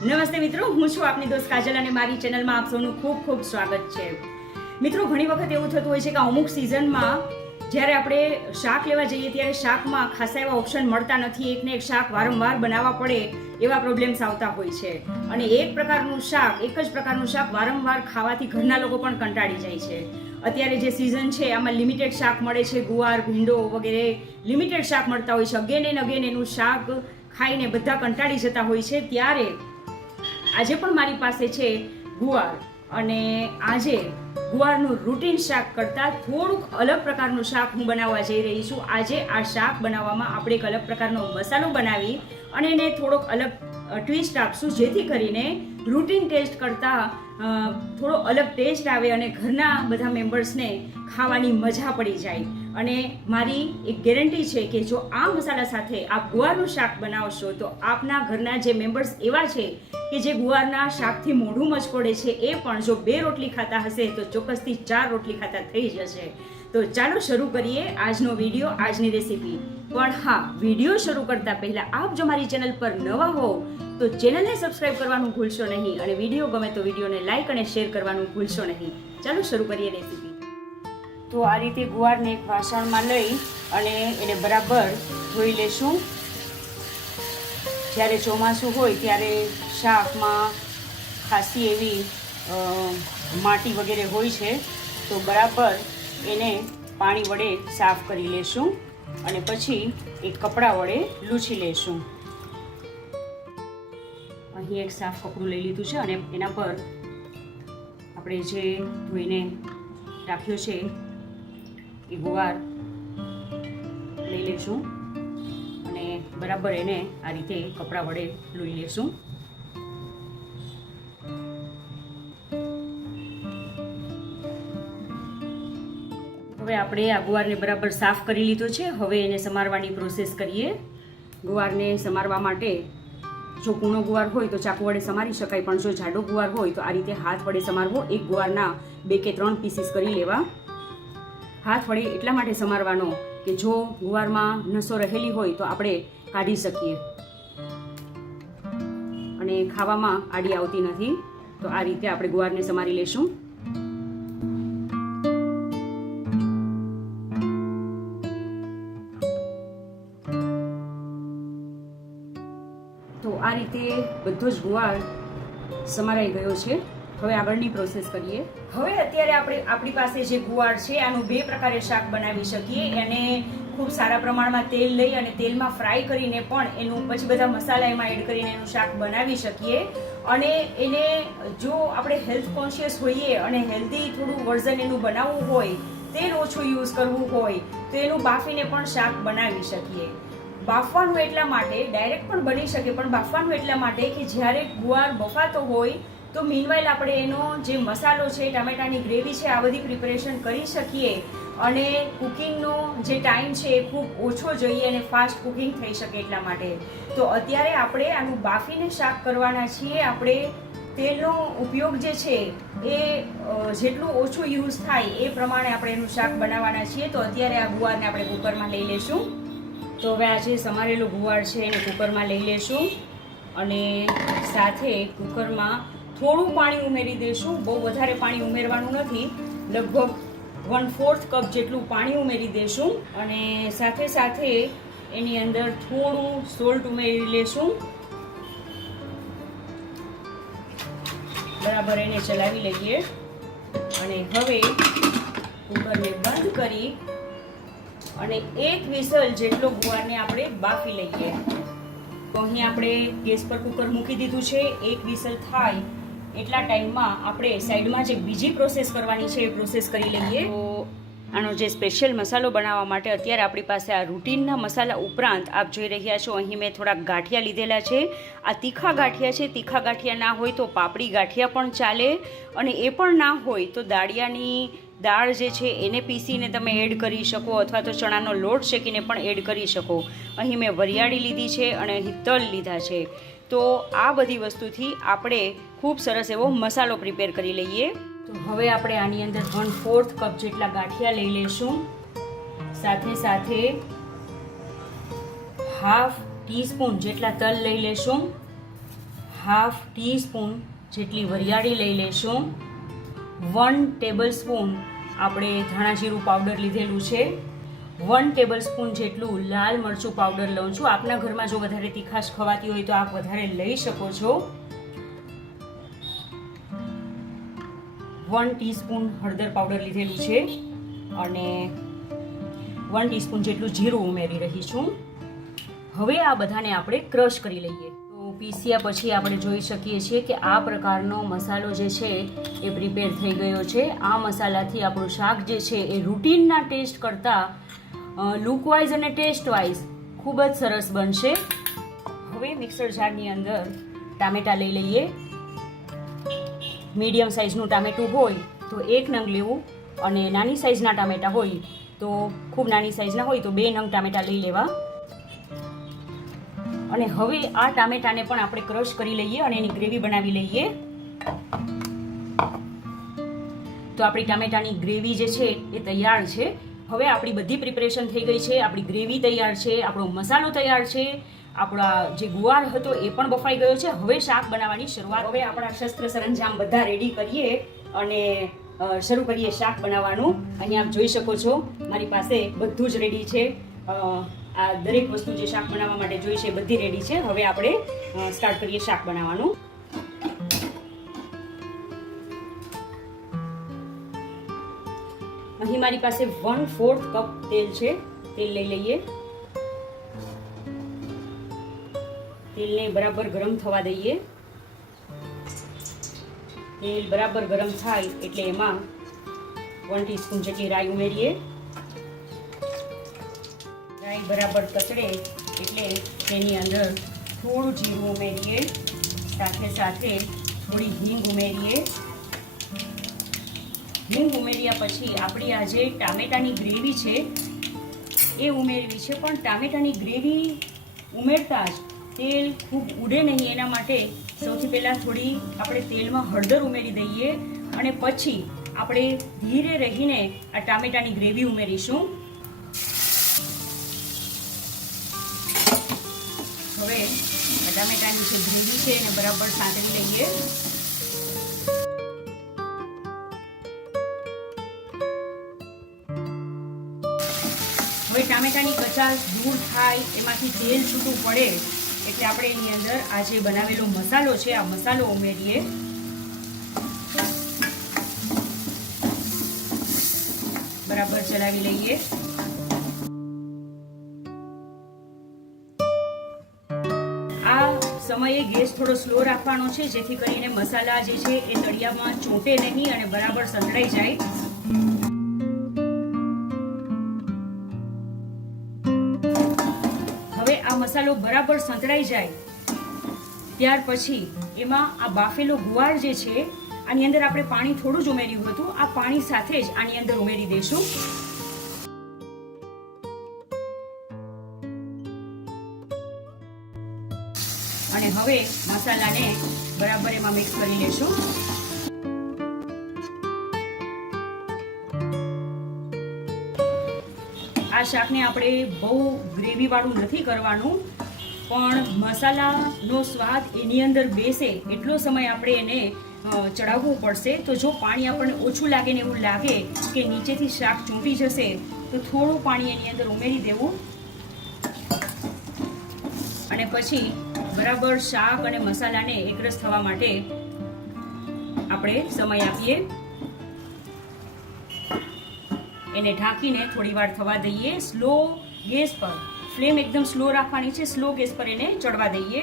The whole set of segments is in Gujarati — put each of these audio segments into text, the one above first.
નમસ્તે મિત્રો, હું છું આપની દોસ્ત કાજલ અને મારી ચેનલમાં આપ સૌનું ખૂબ ખૂબ સ્વાગત છે. મિત્રો, ઘણી વખત એવું થતું હોય છે કે અમુક સિઝનમાં જ્યારે આપણે શાક લેવા જઈએ ત્યારે શાકમાં ખાસા એવા ઓપ્શન મળતા નથી. એકને એક શાક વારંવાર બનાવવા પડે એવા પ્રોબ્લેમ્સ આવતા હોય છે. અને એક જ પ્રકારનું શાક વારંવાર ખાવાથી ઘરના લોકો પણ કંટાળી જાય છે. અત્યારે જે સિઝન છે આમાં લિમિટેડ શાક મળે છે. ગુવાર, ભીંડો વગેરે લિમિટેડ શાક મળતા હોય છે. અગેન એન્ડ અગેન એનું શાક ખાઈને બધા કંટાળી જતા હોય છે. ત્યારે આજે પણ મારી પાસે છે ગુવાર, અને આજે ગુવારનું રૂટીન શાક કરતાં થોડુંક અલગ પ્રકારનું શાક હું બનાવવા જઈ રહી છું. આજે આ શાક બનાવવામાં આપણે એક અલગ પ્રકારનો મસાલો બનાવી અને એને થોડોક અલગ ટ્વિસ્ટ આપશું, જેથી કરીને રૂટીન ટેસ્ટ કરતાં થોડો અલગ ટેસ્ટ આવે અને ઘરના બધા મેમ્બર્સને ખાવાની મજા પડી જાય. અને મારી એક ગેરંટી છે કે જો આ મસાલા સાથે આપ ગુવારનું શાક બનાવશો તો આપના ઘરના જે મેમ્બર્સ એવા છે કે જે ગુવારના શાકથી મોઢું મચકોડે છે, એ પણ જો 2 રોટલી ખાતા હશે તો ચોક્કસથી 4 રોટલી ખાતા થઈ જશે. તો ચાલો શરૂ કરીએ આજનો વિડીયો, આજની રેસીપી. પણ હા, વિડીયો શરૂ કરતા પહેલા આપ જો મારી ચેનલ પર નવા હો તો ચેનલને સબસ્ક્રાઇબ કરવાનું ભૂલશો નહીં, અને વિડીયો ગમે તો વિડીયોને લાઇક અને શેર કરવાનું ભૂલશો નહીં. ચાલો શરૂ કરીએ રેસીપી. તો આ રીતે ગુવારને એક વાસણમાં લઈ અને એને બરાબર ધોઈ લેશું. જ્યારે ચોમાસું હોય ત્યારે શાકમાં ખાસી એવી માટી વગેરે હોય છે, તો બરાબર એને પાણી વડે સાફ કરી લેશું અને પછી એક કપડાં વડે લૂછી લેશું. અહીં એક સાફ કપડું લઈ લીધું છે અને એના પર આપણે જે ધોઈને રાખ્યો છે એ ગુવાર લઈ લેશું અને બરાબર એને આ રીતે કપડાં વડે લૂઈ લેશું. હવે આપણે આ ગુવારને બરાબર સાફ કરી લીધો છે. હવે એને સમારવાની પ્રોસેસ કરીએ. ગુવારને સમારવા માટે જો કૂણો ગુવાર હોય તો ચાકુ વડે સમારી શકાય, પણ જો જાડો ગુવાર હોય તો આ રીતે હાથ વડે સમારવો. એક ગુવારના 2 કે 3 પીસીસ કરી લેવા. હાથ વડે એટલા માટે સમારવાનો કે જો ગુવારમાં નસો રહેલી હોય તો આપણે કાઢી શકીએ અને ખાવામાં આડી આવતી નથી. તો આ રીતે આપણે ગુવારને સમારી લેશું. તો આ રીતે બધો જ ગુવાર સમારાઈ ગયો છે. હવે આગળની પ્રોસેસ કરીએ. હવે અત્યારે આપણી પાસે જે ગુવાર છે આનું 2 પ્રકારે શાક બનાવી શકીએ. એને ખૂબ સારા પ્રમાણમાં તેલ લઈ અને તેલમાં ફ્રાય કરીને પણ એનું પછી બધા મસાલા એમાં એડ કરીને એનું શાક બનાવી શકીએ. અને એને જો આપણે હેલ્થ કોન્શિયસ હોઈએ અને હેલ્ધી થોડું વર્ઝન એનું બનાવવું હોય, તેલ ઓછું યુઝ કરવું હોય તો એનું બાફીને પણ શાક બનાવી શકીએ. બાફવાનું એટલા માટે, ડાયરેક્ટ પણ બની શકે, પણ બાફવાનું એટલા માટે કે જ્યારે ગુવાર બફાતો હોય તો મીનવાઇલ આપણે એનો જે મસાલો છે, ટામેટાની ગ્રેવી છે, આ બધી પ્રિપેરેશન કરી શકીએ અને કુકિંગનો જે ટાઈમ છે એ ખૂબ ઓછો જોઈએ અને ફાસ્ટ કુકિંગ થઈ શકે એટલા માટે. તો અત્યારે આપણે આનું બાફીને શાક કરવાના છીએ. આપણે તેલનો ઉપયોગ જે છે એ જેટલું ઓછું યુઝ થાય એ પ્રમાણે આપણે એનું શાક બનાવવાના છીએ. તો અત્યારે આ ગુવારને આપણે કુકરમાં લઈ લેશું. તો હવે આ જે સમારેલો ગુવાર છે એને કુકરમાં લઈ લેશું અને સાથે કુકરમાં થોડું પાણી ઉમેરી દઈશું. બહુ વધારે પાણી ઉમેરવાનું નથી, લગભગ 1/4 કપ જેટલું પાણી ઉમેરી દઈશું અને સાથે સાથે એની અંદર થોડું સોલ્ટ ઉમેરી લેશું. બરાબર એને ચલાવી લઈએ અને હવે કુકરને બંધ કરી અને 1 વિસલ જેટલો ગુવારને આપણે બાફી લઈએ. તો અહીં આપણે ગેસ પર કુકર મૂકી દીધું છે. 1 વિસલ થાય એટલા ટાઈમમાં આપણે સાઈડમાં જે બીજી પ્રોસેસ કરવાની છે એ પ્રોસેસ કરી લઈએ. તો આનો જે સ્પેશિયલ મસાલો બનાવવા માટે અત્યારે આપણી પાસે આ રૂટીનના મસાલા ઉપરાંત આપ જોઈ રહ્યા છો અહીં મેં થોડાક ગાંઠિયા લીધેલા છે. આ તીખા ગાંઠિયા છે. તીખા ગાંઠિયા ના હોય તો પાપડી ગાંઠિયા પણ ચાલે, અને એ પણ ના હોય તો દાળિયાની દાળ જે છે એને પીસીને તમે એડ કરી શકો, અથવા તો ચણાનો લોટ શેકીને પણ એડ કરી શકો. અહીં મેં વરિયાળી લીધી છે અને અહીં તલ લીધા છે. તો આ બધી વસ્તુથી આપણે ખૂબ સરસ એવો મસાલો પ્રિપેર કરી લઈએ. તો હવે આપણે આની અંદર 1/4 કપ જેટલા ગાંઠિયા લઈ લઈશું. સાથે સાથે હાફ ટીસ્પૂન જેટલા તલ લઈ લેશું, હાફ ટીસ્પૂન જેટલી વરિયાળી લઈ લેશું. 1 ટેબલસ્પૂન આપણે ધાણા જીરું પાવડર લીધેલું છે. 1 ટેબલસ્પૂન જેટલું લાલ મરચું પાવડર લઉં છું. આપના ઘરમાં જો વધારે તીખાશ ખવાતી હોય તો આપ વધારે લઈ શકો છો. 1 ટીસ્પૂન હળદર પાવડર લીધેલું છે અને 1 ટીસ્પૂન જેટલું જીરું ઉમેરી રહી છું. હવે આ બધાને આપણે ક્રશ કરી લઈએ. તો પીસ્યા પછી આપણે જોઈ શકીએ છીએ કે આ પ્રકારનો મસાલો જે છે એ પ્રિપેર થઈ ગયો છે. આ મસાલાથી આપણું શાક જે છે એ રૂટીનના ટેસ્ટ કરતાં લુકવાઇઝ અને ટેસ્ટવાઇઝ ખૂબ જ સરસ બનશે. હવે મિક્સર જારની અંદર ટામેટાં લઈ લઈએ. મીડિયમ સાઇઝનું ટામેટું હોય તો 1 નંગ લેવું અને નાની સાઇઝના ટામેટાં હોય તો ખૂબ નાની સાઇઝના હોય તો 2 નંગ ટામેટાં લઈ લેવા. અને હવે આ ટામેટાને પણ આપણે ક્રશ કરી લઈએ અને એની ગ્રેવી બનાવી લઈએ. તો આપણી ટામેટાની ગ્રેવી જે છે એ તૈયાર છે. હવે આપણી બધી પ્રિપરેશન થઈ ગઈ છે. આપણી ગ્રેવી તૈયાર છે, આપણો મસાલો તૈયાર છે, આપણા જે ગુવાર હતો એ પણ બફાઈ ગયો છે. હવે શાક બનાવવાની શરૂઆત. હવે આપણા શસ્ત્ર સરંજામ બધા રેડી કરીએ અને શરૂ કરીએ શાક બનાવવાનું. અહીંયા આપ જોઈ શકો છો મારી પાસે બધું જ રેડી છે. આ દરેક વસ્તુ જે શાક બનાવવા માટે જોઈ છે બધી રેડી છે. હવે આપણે સ્ટાર્ટ કરીએ શાક બનાવવાનું. અહીં મારી પાસે 1/4 કપ તેલ છે. તેલ લઈ લઈએ. તેલને બરાબર ગરમ થવા દઈએ. તેલ બરાબર ગરમ થાય એટલે એમાં 1 ટીસ્પૂન જેટલી રાઈ ઉમેરીએ. રાઈ બરાબર કચડે એટલે તેની અંદર થોડું જીરું ઉમેરીએ. સાથે સાથે થોડી હિંગ ઉમેરીએ. હિંગ ઉમેર્યા પછી આપણી આ જે ટામેટાની ગ્રેવી છે એ ઉમેરવી છે. પણ ટામેટાની ગ્રેવી ઉમેરતા જ તેલ ખૂબ ઉડે નહીં એના માટે સૌથી પહેલાં થોડી આપણે તેલમાં હળદર ઉમેરી દઈએ અને પછી આપણે ધીરે રહીને આ ટામેટાની ગ્રેવી ઉમેરીશું. હવે ટામેટાની જે ગ્રેવી છે એને બરાબર સાંતળી લઈએ. હવે ટામેટાની કચાશ દૂર થાય, એમાંથી તેલ છૂટું પડે એટલે આપણે એની અંદર આ જે બનાવેલો મસાલો છે આ મસાલો ઉમેરીએ. બરાબર ચલાવી લઈએ. આ સમયે ગેસ થોડો સ્લો રાખવાનો છે જેથી કરીને મસાલા જે છે એ તળિયામાં ચોંટે નહીં અને બરાબર સંતળાઈ જાય. આ મસાલો બરાબર સંતળાઈ જાય ત્યાર પછી એમાં આ બાફેલો ગુવાર જે છે આની અંદર આપણે પાણી થોડું જ ઉમેર્યું હતું. આ પાણી સાથે જ આની અંદર ઉમેરી દઈશું. અને હવે મસાલાને બરાબર એમાં મિક્સ કરી લેશું. આ શાકને આપણે બહુ ગ્રેવી વાળું નથી કરવાનું, પણ મસાલાનો સ્વાદ એની અંદર બેસે એટલો સમય આપણે એને ચડાવવું પડશે. તો જો પાણી આપણને ઓછું લાગે ને એવું લાગે કે નીચેથી શાક ચોંટી જશે તો થોડું પાણી એની અંદર ઉમેરી દેવું અને પછી બરાબર શાક અને મસાલાને એકરસ થવા માટે આપણે સમય આપીએ. એને ઢાંકીને થોડી વાર થવા દઈએ. સ્લો ગેસ પર, ફ્લેમ એકદમ સ્લો રાખવાની છે. સ્લો ગેસ પર એને ચડવા દઈએ.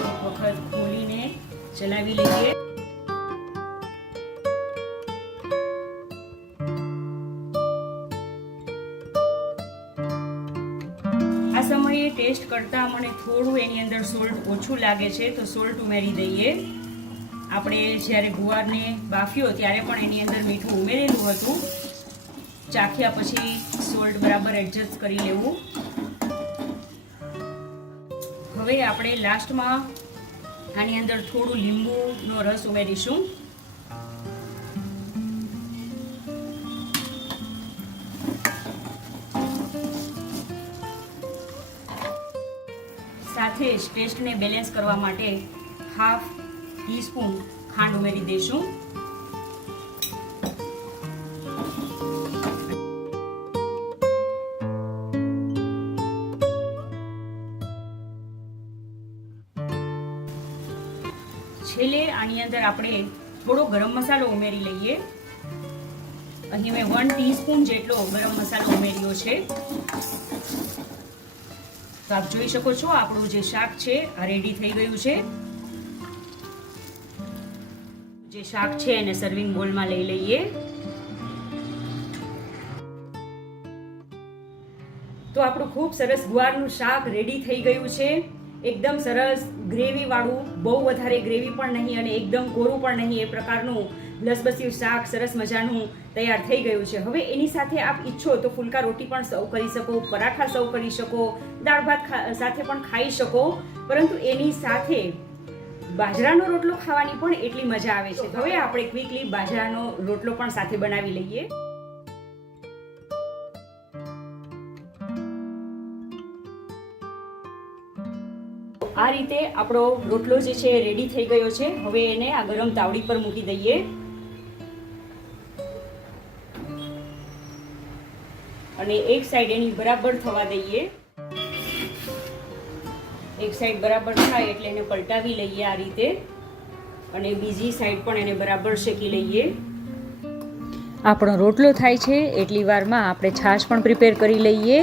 એક વખત ખોલીને ચલાવી લઈએ. આ સમયે ટેસ્ટ કરતા મને થોડું એની અંદર સોલ્ટ ઓછું લાગે છે તો સોલ્ટ ઉમેરી દઈએ. આપણે જ્યારે ગુવારને બાફ્યો ત્યારે પણ એની અંદર મીઠું ઉમેરેલું હતું. ચાખ્યા પછી સોલ્ટ બરાબર એડજસ્ટ કરી લેવું. હવે આપણે લાસ્ટમાં આની અંદર થોડું લીંબુનો રસ ઉમેરીશું. સાથે જ ટેસ્ટને બેલેન્સ કરવા માટે હાફ ટીસ્પૂન ખાંડ ઉમેરી દઈશું. છેલ્લે આની અંદર આપણે થોડો ગરમ મસાલો ઉમેરી લઈએ. અહીં મેં 1 ટીસ્પૂન જેટલો ગરમ મસાલો ઉમેર્યો છે. તો આપ જોઈ શકો છો આપણું જે શાક છે આ રેડી થઈ ગયું છે. જે શાક છે એને સર્વિંગ બોલમાં લઈ લઈએ. તો આપણું ખૂબ સરસ ગુવારનું શાક રેડી થઈ ગયું છે. એકદમ સરસ ગ્રેવી વાળું, બહુ વધારે ગ્રેવી પણ નહીં અને એકદમ કોરું પણ નહીં, એ પ્રકારનું લસબસ્યું શાક સરસ મજાનું તૈયાર થઈ ગયું છે. હવે એની સાથે આપ ઈચ્છો તો ફુલકા રોટી પણ સર્વ કરી શકો, પરાઠા સર્વ કરી શકો, દાળ ભાત સાથે પણ ખાઈ શકો. પરંતુ એની સાથે બાજરાનો રોટલો ખાવાની પણ એટલી મજા આવે છે. હવે આપણે ક્વિકલી બાજરાનો રોટલો પણ સાથે બનાવી લઈએ. આ રીતે આપણો રોટલો જે છે રેડી થઈ ગયો છે. હવે એને આ ગરમ તાવડી પર મૂકી દઈએ અને એક સાઈડ એની બરાબર થવા દઈએ. એક સાઈડ બરાબર થાય એટલે એને પલટાવી લઈએ આ રીતે અને બીજી સાઈડ પણ એને બરાબર શેકી લઈએ. આપણો રોટલો થાય છે એટલી વારમાં આપણે છાશ પણ પ્રિપેર કરી લઈએ.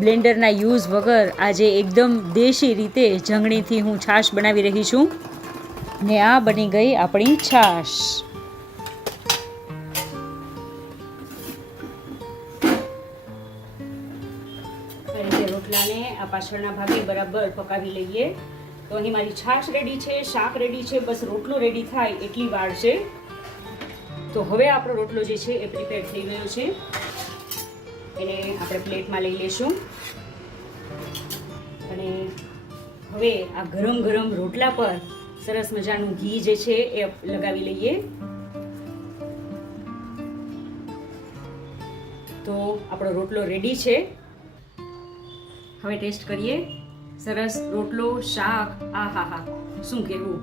બ્લેન્ડરના યુઝ વગર આજે એકદમ દેશી રીતે જંગણીથી હું છાશ બનાવી રહી છું ને આ બની ગઈ આપણી છાશ. રોટલાને આ પાછળના ભાગે બરાબર પકાવી લઈએ. તો અહીં મારી છાશ રેડી છે, શાક રેડી છે, બસ રોટલો રેડી થાય એટલી વાર છે. તો હવે આપણો રોટલો જે છે એ પ્રિપેર થઈ ગયો છે. એને આપણે પ્લેટમાં લઈ લેશું અને હવે આ ગરમ ગરમ રોટલા પર સરસ મજાનું ઘી જે છે એ લગાવી લઈએ. તો આપણો રોટલો રેડી છે. હવે ટેસ્ટ કરીએ. સરસ રોટલો, શાક, આહાહા, શું કહેવું,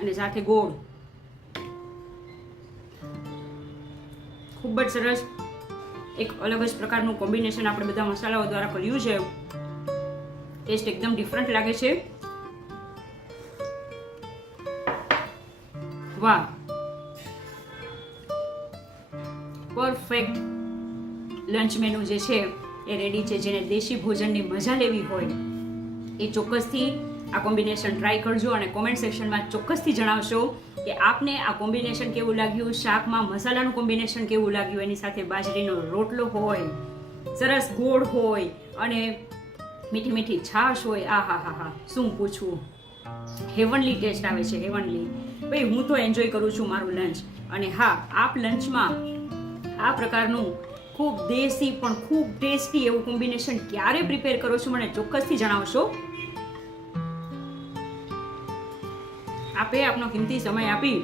અને સાથે ગોળ. ખૂબ જ સરસ એક અલગ જ પ્રકારનું કોમ્બિનેશન આપણે બધા મસાલાઓ દ્વારા કર્યું છે. ટેસ્ટ એકદમ ડિફરન્ટ લાગે છે. વાહ, પરફેક્ટ લંચ મેનુ જે છે એ રેડી છે. જેને દેશી ભોજનની મજા લેવી હોય એ ચોક્કસથી આ કોમ્બિનેશન ટ્રાય કરજો અને કોમેન્ટ સેક્શનમાં ચોક્કસથી જણાવશો કે આપને આ કોમ્બિનેશન કેવું લાગ્યું, શાકમાં મસાલાનું કોમ્બિનેશન કેવું લાગ્યું, એની સાથે બાજરીનો રોટલો હોય, સરસ ગોળ હોય અને મીઠી મીઠી છાશ હોય. આહાહાહા, શું પૂછવું, હેવનલી ટેસ્ટ આવે છે, હેવનલી. ભાઈ હું તો એન્જોય કરું છું મારું લંચ. અને હા, આપ લંચમાં આ પ્રકારનું ખૂબ દેશી પણ ખૂબ ટેસ્ટી એવું કોમ્બિનેશન ક્યારે પ્રિપેર કરો છો મને ચોક્કસથી જણાવશો. આપે આપનો કિંમતી સમય આપી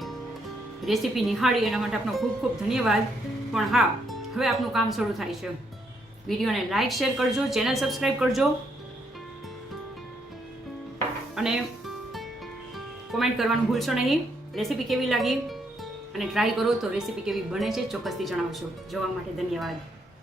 રેસીપી નિહાળી એના માટે આપનો ખૂબ ખૂબ ધન્યવાદ. પણ હા, હવે આપનું કામ શરૂ થાય છે. વિડીયોને લાઈક શેર કરજો, ચેનલ સબસ્ક્રાઈબ કરજો અને કોમેન્ટ કરવાનું ભૂલશો નહીં. રેસીપી કેવી લાગી અને ટ્રાય કરો તો રેસીપી કેવી બને છે ચોક્કસથી જણાવશો. જોવા માટે ધન્યવાદ.